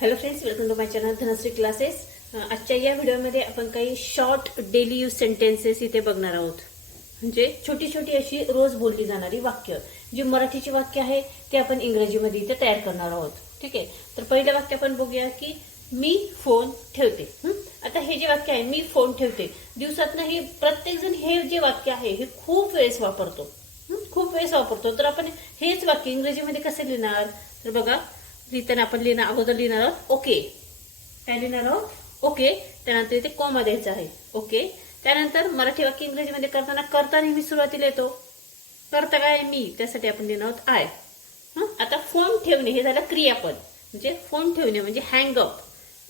Hello friends, welcome to my channel Dhanashree classes. आजच्या या व्हिडिओमध्ये आपण काही शॉर्ट डेली यूज सेंटेन्सेस इथे बघणार आहोत. म्हणजे छोटी छोटी अशी रोज बोलली जाणारी वाक्य, जी मराठीची वाक्य आहे ते आपण इंग्रजीमध्ये इथे तयार करणार आहोत. ठीक आहे, तर पहिलं वाक्य आपण बघूया की मी फोन ठेवते. आता हे जे वाक्य आहे मी फोन ठेवते, दिवसातनं हे प्रत्येक जण हे जे वाक्य आहे हे खूप वेळेस वापरतो. तर आपण हेच वाक्य इंग्रजीमध्ये कसे लिहिणार? तर बघा, लिहिताना आपण अगोदर लिहिणार आहोत ओके. काय लिहिणार आहोत? ओके. त्यानंतर इथे कॉमा द्यायचा आहे. ओके. त्यानंतर मराठी वाक्य इंग्रजीमध्ये करता नेहमी सुरुवातीला येतो. करता काय? मी. त्यासाठी आपण लिहिणार आहोत आय. आता फोन ठेवणे हे झालं क्रियापद. म्हणजे फोन ठेवणे म्हणजे hang up.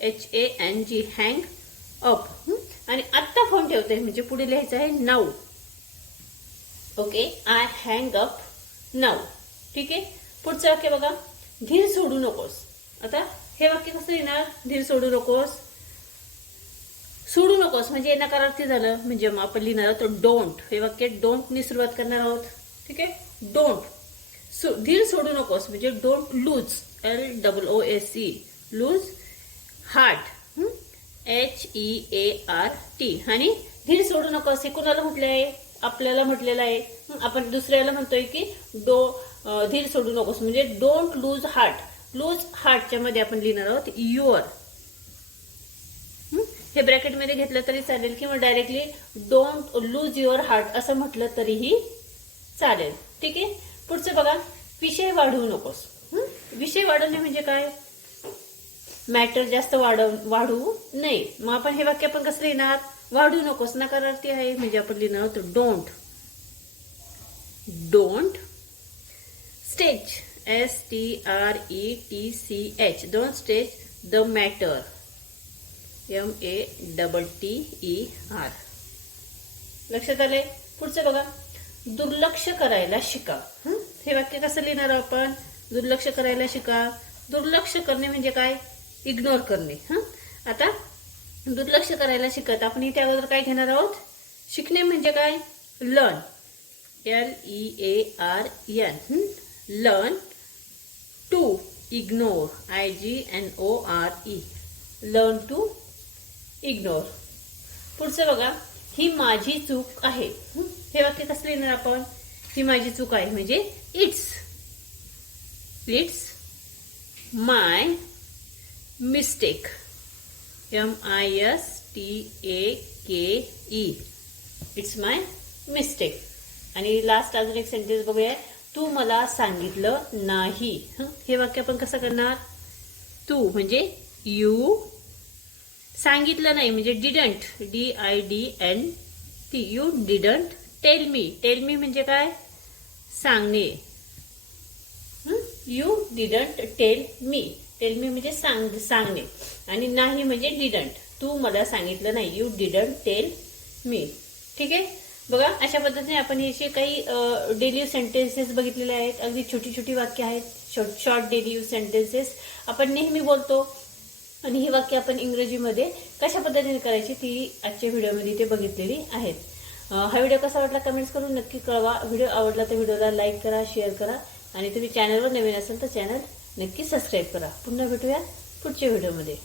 HANG, hang up. आणि आत्ता फोन ठेवते म्हणजे पुढे लिहायचं आहे now. Okay, I hang up now. ठीक आहे. पुढचं वाक्य बघा, धीर सोडू नकोस. आता हे वाक्य कसं लिहिणार? धीर सोडू नकोस. सोडू नकोस म्हणजे नकारार्थी झालं, म्हणजे मग आपण लिहिणार आहोत डोंट. हे वाक्य डोंटनी सुरुवात करणार आहोत. ठीक आहे, डोंट. धीर सोडू नकोस म्हणजे don't lose. LOOSE, lose. Heart, HEART. आणि धीर सोडू नकोस हे कुणाला म्हटलं आहे? आपल्याला म्हटलेलं आहे. आपण दुसऱ्याला म्हणतोय की धीर सोडू नकोस म्हणजे डोंट लूज हार्ट. लूज हार्टच्या मध्ये आपण लिहिणार आहोत युअर. हे ब्रॅकेटमध्ये घेतलं तरी चालेल किंवा directly don't lose your heart असं म्हटलं तरीही चालेल. ठीक आहे. पुढचं बघा, विषय वाढवू नकोस. विषय वाढवणे म्हणजे काय? मॅटर जास्त वाढवू नये. मग आपण हे वाक्य आपण कसं लिहिणार? वाढवू नकोस नकारार्थी आहे म्हणजे आपण लिहिणार आहोत don't. Don't stretch. STRETCH. Don't stretch the matter. MATTER. लक्षात आले? पुढचं बघा, दुर्लक्ष करायला शिका. हे वाक्य कसं लिहिणार आपण? दुर्लक्ष करायला शिका. दुर्लक्ष करणे म्हणजे काय? इग्नोर करणे. आता दुर्लक्ष करायला शिकत आपण इथे अगोदर काय घेणार आहोत? शिकणे म्हणजे काय? Learn. LEARN. Learn. To ignore. IGNORE. Learn to ignore. पुढचं बघा, ही माझी चूक आहे. हे वाक्य कसं लिहिणार आपण? ही माझी चूक आहे म्हणजे it's my mistake. MISTAKE. It's my mistake. आणि लास्ट अजून एक सेंटेन्स बघूया, तू मला सांगितलं नाही. हे वाक्य आपण कसं करणार? तू म्हणजे यू. सांगितलं नाही म्हणजे didn't. DIDNT. You didn't tell me. Tell me म्हणजे काय? सांगणे. You didn't tell me. Tell me म्हणजे सांगणे. आणि नाही म्हणजे डिडंट. तू मला सांगितलं नाही. You didn't tell me. ठीक आहे. बघा, अशा पद्धतीने आपण हे काही डेली यूज सेंटेन्सेस बघितलेले आहेत. अगदी छोटी छोटी वाक्य आहेत. शॉर्ट डेली यूज सेंटेन्सेस आपण नेहमी बोलतो. आणि ही वाक्य आपण इंग्रजीमध्ये कशा पद्धतीने करायची ती आजच्या व्हिडिओमध्ये इथे बघितलेली आहेत. हा व्हिडिओ कसा वाटला कमेंट्स करून नक्की कळवा. व्हिडिओ आवडला तर व्हिडिओला लाईक करा, शेअर करा. आणि तुम्ही चॅनलवर नवीन असेल तर चॅनल नक्की सबस्क्राईब करा. पुन्हा भेटूया पुढच्या व्हिडिओमध्ये.